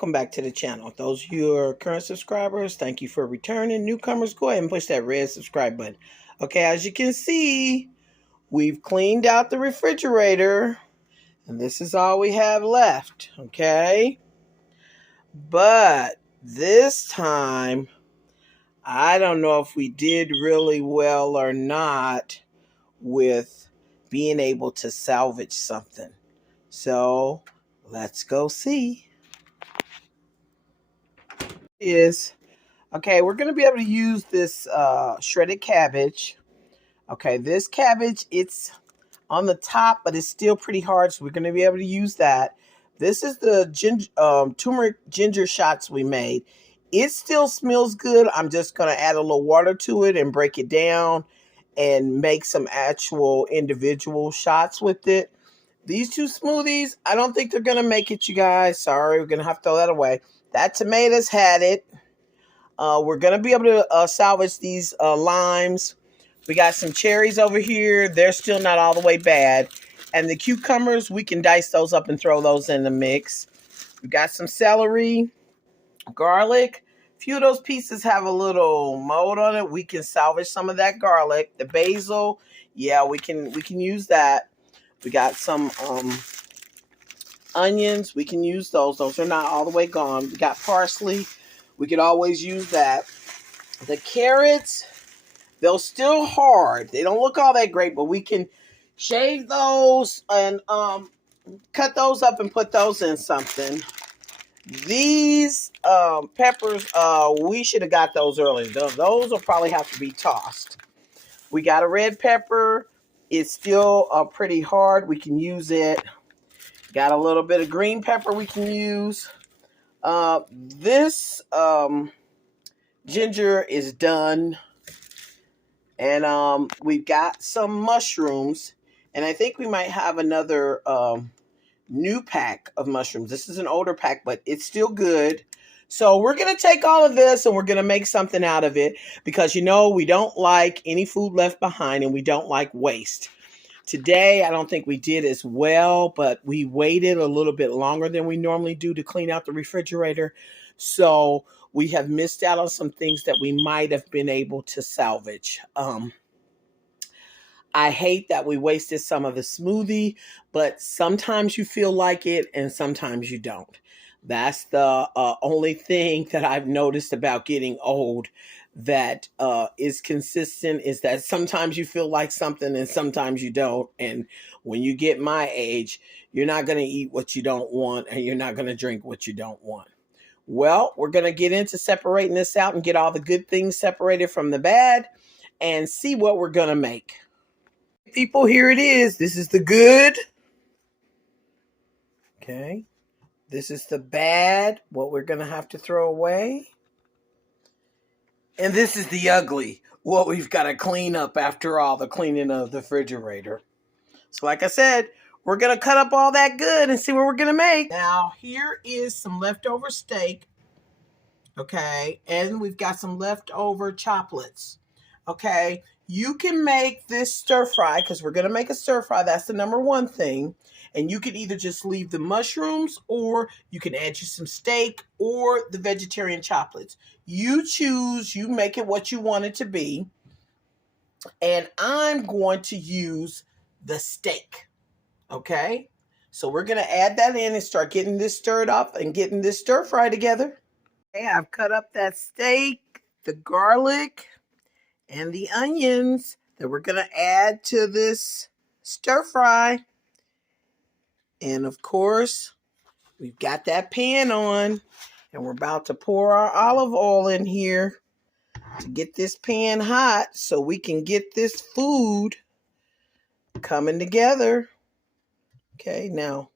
welcome back to the channel. Those of you who are current subscribers, thank you for returning. Newcomers, go ahead and push that red subscribe button. Okay, as you can see, we've cleaned out the refrigerator, and this is all we have left, okay? But this time, I don't know if we did really well or not with being able to salvage something. So, let's go see. Okay, we're going to be able to use this shredded cabbage. Okay, this cabbage, it's on the top, but it's still pretty hard, so we're going to be able to use that. This is the turmeric ginger shots we made. It still smells good. I'm just going to add a little water to it and break it down and make some actual individual shots with it. These two smoothies, I don't think they're going to make it, you guys. Sorry, we're going to have to throw that away. That tomato's had it. We're going to be able to salvage these limes. We got some cherries over here. They're still not all the way bad. And the cucumbers, we can dice those up and throw those in the mix. We got some celery, garlic. A few of those pieces have a little mold on it. We can salvage some of that garlic. The basil, yeah, we can use that. We got some onions. We can use those. Those are not all the way gone. We got parsley. We could always use that. The carrots, they're still hard. They don't look all that great, but we can shave those and cut those up and put those in something. These peppers, we should have got those earlier. Those will probably have to be tossed. We got a red pepper. It's still pretty hard. We can use it. Got a little bit of green pepper we can use. This ginger is done. And we've got some mushrooms. And I think we might have another new pack of mushrooms. This is an older pack, but it's still good. So we're going to take all of this and we're going to make something out of it. Because, you know, we don't like any food left behind and we don't like waste. Today, I don't think we did as well, but we waited a little bit longer than we normally do to clean out the refrigerator. So we have missed out on some things that we might have been able to salvage. I hate that we wasted some of the smoothie, but sometimes you feel like it and sometimes you don't. That's the only thing that I've noticed about getting old that is consistent, is that sometimes you feel like something and sometimes you don't. And when you get my age, you're not going to eat what you don't want and you're not going to drink what you don't want. Well, we're going to get into separating this out and get all the good things separated from the bad and see what we're going to make. People, here it is. This is the good. Okay. This is the bad, what we're going to have to throw away. And this is the ugly, what we've got to clean up after all the cleaning of the refrigerator. So like I said, we're going to cut up all that good and see what we're going to make. Now, here is some leftover steak. Okay. And we've got some leftover chocolates. Okay. You can make this stir fry because we're going to make a stir fry. That's the number one thing. And you can either just leave the mushrooms or you can add you some steak or the vegetarian chocolates. You choose, you make it what you want it to be. And I'm going to use the steak. Okay. So we're going to add that in and start getting this stirred up and getting this stir fry together. Okay, I've cut up that steak, the garlic, and the onions that we're going to add to this stir fry. And of course, we've got that pan on and we're about to pour our olive oil in here to get this pan hot so we can get this food coming together. Okay, now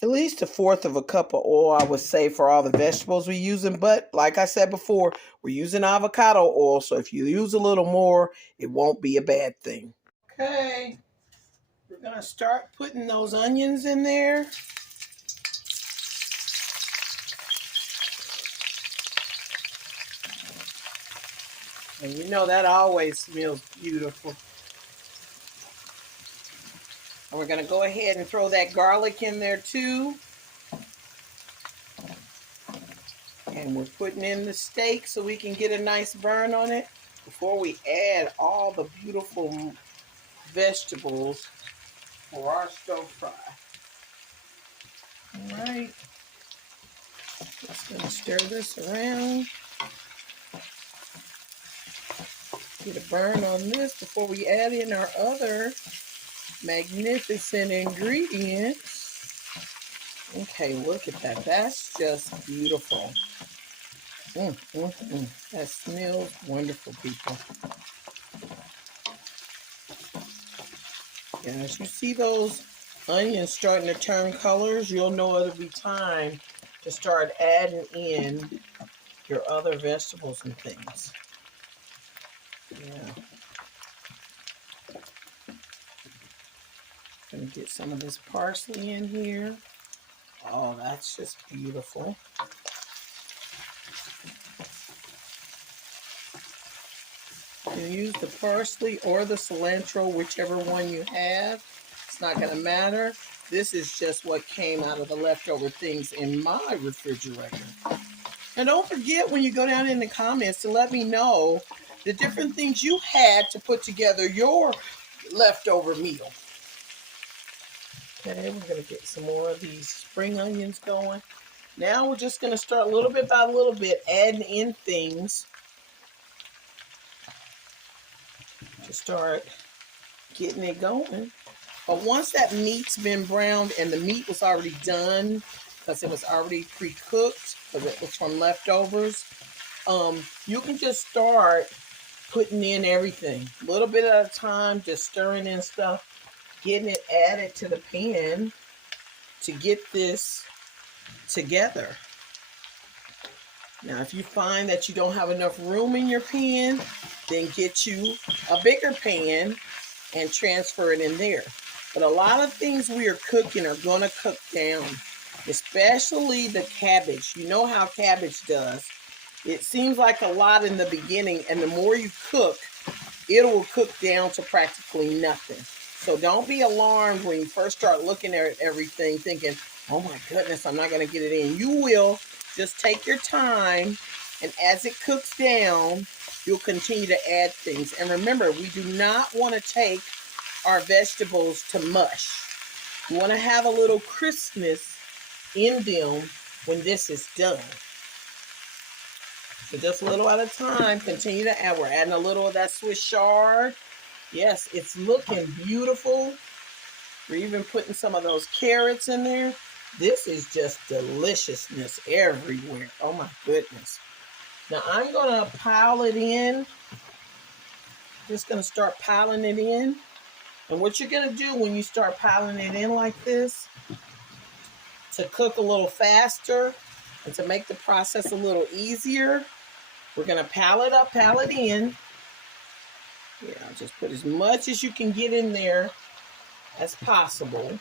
at least 1/4 of a cup of oil, I would say, for all the vegetables we're using. But like I said before, we're using avocado oil. So if you use a little more, it won't be a bad thing. Okay. We're going to start putting those onions in there. And you know that always smells beautiful. And we're going to go ahead and throw that garlic in there too. And we're putting in the steak so we can get a nice burn on it before we add all the beautiful vegetables for our stir fry. All right. Just going to stir this around. Get a burn on this before we add in our other magnificent ingredients. Okay, look at that. That's just beautiful. That smells wonderful, people. Yeah, as you see those onions starting to turn colors, you'll know it'll be time to start adding in your other vegetables and things. Yeah. Gonna get some of this parsley in here. Oh, that's just beautiful. You can use the parsley or the cilantro, whichever one you have. It's not gonna matter. This is just what came out of the leftover things in my refrigerator. And don't forget when you go down in the comments to let me know the different things you had to put together your leftover meal. Okay, we're going to get some more of these spring onions going. Now we're just going to start little bit by little bit adding in things to start getting it going. But once that meat's been browned and the meat was already done, because it was already pre-cooked, because it was from leftovers, you can just start putting in everything. A little bit at a time, just stirring in stuff, getting it added to the pan to get this together. Now, if you find that you don't have enough room in your pan, then get you a bigger pan and transfer it in there. But a lot of things we are cooking are going to cook down, especially the cabbage. You know how cabbage does. It seems like a lot in the beginning, and the more you cook, it will cook down to practically nothing. So don't be alarmed when you first start looking at everything thinking, oh my goodness, I'm not going to get it in. You will. Just take your time, and as it cooks down, you'll continue to add things. And remember, we do not want to take our vegetables to mush. We want to have a little crispness in them when this is done. So just a little at a time, continue to add. We're adding a little of that Swiss chard. Yes, it's looking beautiful. We're even putting some of those carrots in there. This is just deliciousness everywhere. Oh my goodness. Now I'm going to pile it in. Just going to start piling it in. And what you're going to do when you start piling it in like this, to cook a little faster and to make the process a little easier, we're going to pile it up, pile it in. Yeah, just put as much as you can get in there as possible.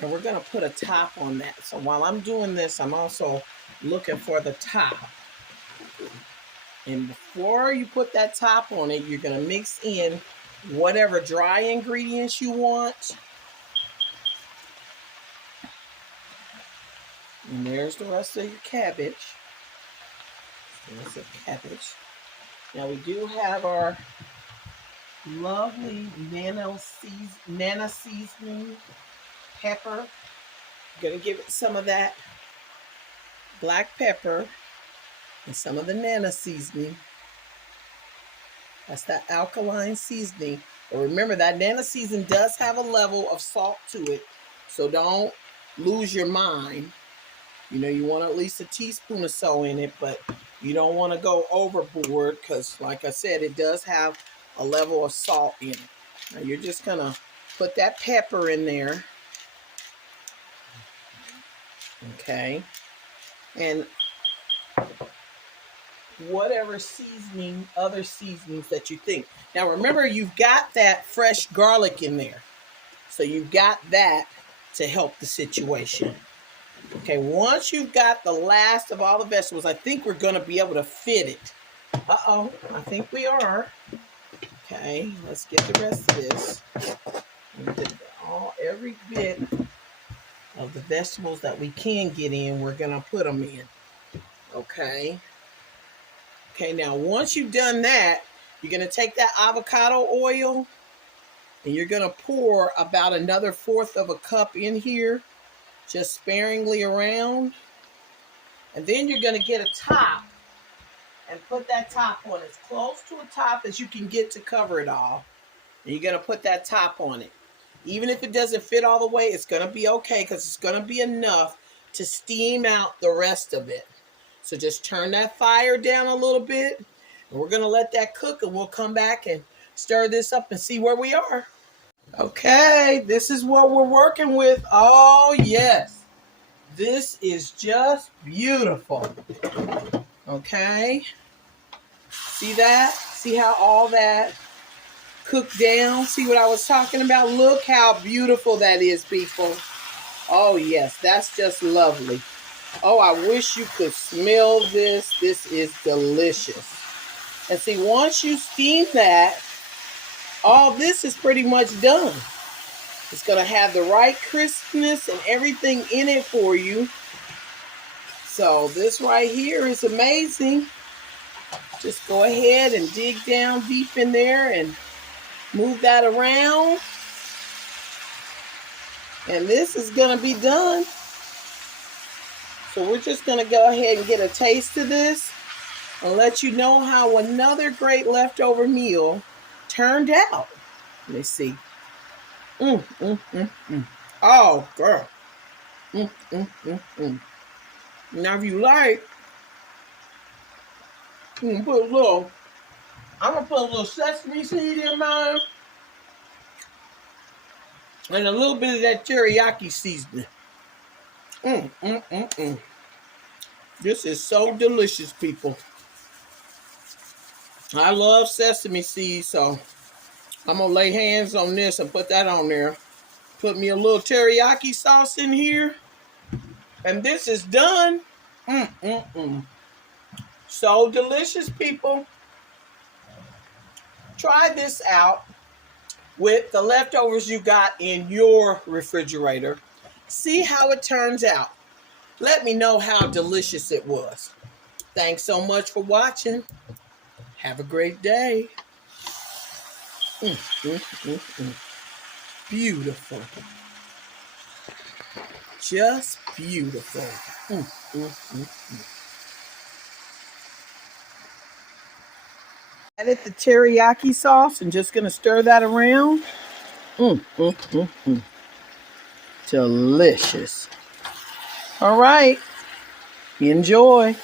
And we're going to put a top on that. So while I'm doing this, I'm also looking for the top. And before you put that top on it, you're going to mix in whatever dry ingredients you want. And there's the rest of your cabbage. There's the cabbage. Now we do have our lovely nana seasoning pepper. Gonna give it some of that black pepper and some of the nana seasoning. That's that alkaline seasoning. But remember, that nana seasoning does have a level of salt to it, so don't lose your mind. You know, you want at least a teaspoon or so in it, but you don't want to go overboard because, like I said, it does have a level of salt in it. Now you're just going to put that pepper in there. Okay. And whatever seasoning, other seasonings that you think. Now remember, you've got that fresh garlic in there. So you've got that to help the situation. Okay, once you've got the last of all the vegetables, I think we're going to be able to fit it. Uh-oh, I think we are. Okay, let's get the rest of this. Every bit of the vegetables that we can get in, we're going to put them in. Okay. Okay, now once you've done that, you're going to take that avocado oil and you're going to pour about another 1/4 of a cup in here, just sparingly around. And then you're going to get a top and put that top on as close to a top as you can get to cover it all. And you're going to put that top on it. Even if it doesn't fit all the way, it's going to be okay because it's going to be enough to steam out the rest of it. So just turn that fire down a little bit. And we're going to let that cook and we'll come back and stir this up and see where we are. Okay, this is what we're working with. Oh, yes. This is just beautiful. Okay. See that? See how all that cooked down? See what I was talking about? Look how beautiful that is, people. Oh, yes. That's just lovely. Oh, I wish you could smell this. This is delicious. And see, once you steam that, all this is pretty much done. It's going to have the right crispness and everything in it for you. So this right here is amazing. Just go ahead and dig down deep in there and move that around. And this is going to be done. So we're just going to go ahead and get a taste of this and let you know how another great leftover meal turned out. Let me see. Oh, girl. Now, if you like, you can put a little, I'm going to put a little sesame seed in mine and a little bit of that teriyaki seasoning. This is so delicious, people. I love sesame seeds, so I'm going to lay hands on this and put that on there. Put me a little teriyaki sauce in here. And this is done. So delicious, people. Try this out with the leftovers you got in your refrigerator. See how it turns out. Let me know how delicious it was. Thanks so much for watching. Have a great day. Beautiful. Just beautiful. Added the teriyaki sauce and just going to stir that around. Delicious. All right. Enjoy.